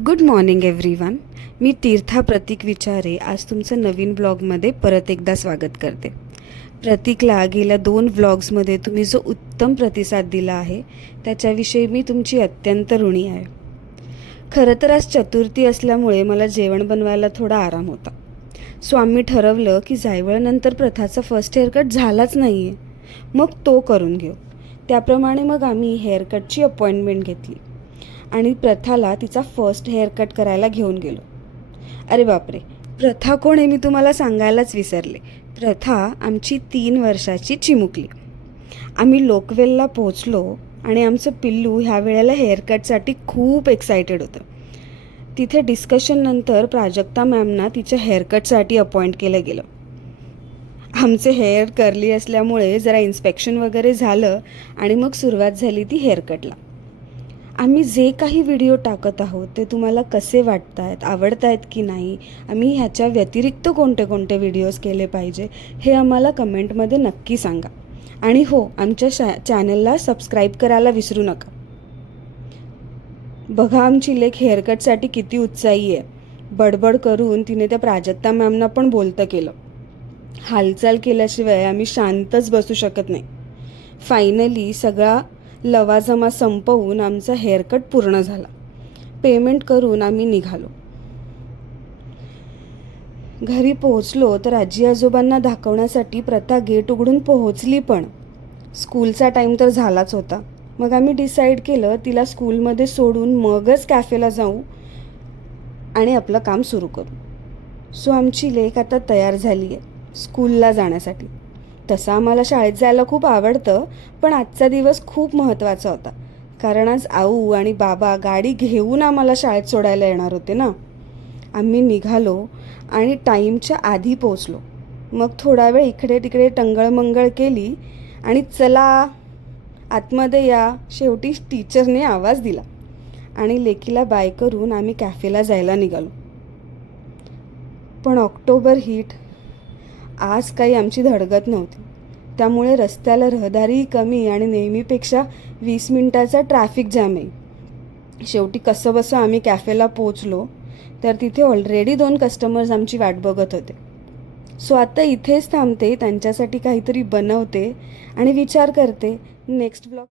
Good morning everyone. मी तीर्था प्रतीक विचारे आज तुमचं नवीन ब्लॉगमध्ये परत एकदा स्वागत करते. प्रतीकला गेल्या 2 व्लॉग्समध्ये तुम्ही जो उत्तम प्रतिसाद दिला आहे त्याच्याविषयी मी तुमची अत्यंत ऋणी आहे. खरं तर आज चतुर्थी असल्यामुळे मला जेवण बनवायला थोडा आराम होता. सो आम्ही ठरवलं की जायवळनंतर प्रथाचा फर्स्ट हेअरकट झालाच नाही आहे, मग तो करून घेऊ. त्याप्रमाणे मग आम्ही हेअरकटची अपॉइंटमेंट घेतली आणि प्रथाला तिचा फर्स्ट हेअरकट करायला घेऊन गेलो. अरे बापरे, प्रथा कोण हे मी तुम्हाला सांगायलाच विसरले. प्रथा आमची 3 वर्षाची चिमुकली. आम्ही लोकवेलला पोहोचलो आणि आमचं पिल्लू ह्या वेळेला हेअरकटसाठी खूप एक्सायटेड होतं. तिथे डिस्कशननंतर प्राजक्ता मॅमना तिच्या हेअरकटसाठी अपॉइंट केलं गेलं. आमचे हेअर कर्ली असल्यामुळे जरा इन्स्पेक्शन वगैरे झालं आणि मग सुरुवात झाली ती हेअरकटला. आम्ही जे काही व्हिडिओ टाकत आहोत ते तुम्हाला कसे वाटत आहेत, आवडत आहेत की नाही, आम्ही ह्याच्या व्यतिरिक्त कोणते कोणते व्हिडिओज केले पाहिजे हे आम्हाला कमेंटमध्ये नक्की सांगा. आणि हो, आमच्या चॅनलला सबस्क्राईब करायला विसरू नका. बघा आमची लेक हेअरकटसाठी किती उत्साही आहे. बडबड करून तिने त्या प्राजक्ता मॅमना पण बोलतं केलं. हालचाल केल्याशिवाय आम्ही शांतच बसू शकत नाही. फायनली सगळा लवाजमा संपवून आमचा हेअरकट पूर्ण झाला. पेमेंट करून आम्ही निघालो. घरी पोहोचलो तर आजी आजोबांना दाखवण्यासाठी प्रथा गेट उघडून पोहोचली, पण स्कूलचा टाईम तर झालाच होता. मग आम्ही डिसाईड केलं तिला स्कूलमध्ये सोडून मगच कॅफेला जाऊ आणि आपलं काम सुरू करू. सो आमची लेक आता तयार झाली आहे स्कूलला जाण्यासाठी. तसं आम्हाला शाळेत जायला खूप आवडतं, पण आजचा दिवस खूप महत्त्वाचा होता कारण आज आऊ आणि बाबा गाडी घेऊन आम्हाला शाळेत सोडायला येणार होते ना. आम्ही निघालो आणि टाईमच्या आधी पोचलो. मग थोडा वेळ इकडे तिकडे टंगळमंगळ केली आणि चला आतमध्ये या. शेवटी टीचरने आवाज दिला आणि लेकीला बाय करून आम्ही कॅफेला जायला निघालो. पण ऑक्टोबर हीट आज काही आमची धडगत नव्हती. त्यामुळे रस्त्याला रहदारीही कमी आणि नेहमीपेक्षा 20 मिनिटाचा ट्रॅफिक जॅमही. शेवटी कसंबसं आम्ही कॅफेला पोचलो तर तिथे ऑलरेडी 2 कस्टमर्स आमची वाट बघत होते. सो आता इथेच थांबते, त्यांच्यासाठी काहीतरी बनवते आणि विचार करते नेक्स्ट ब्लॉग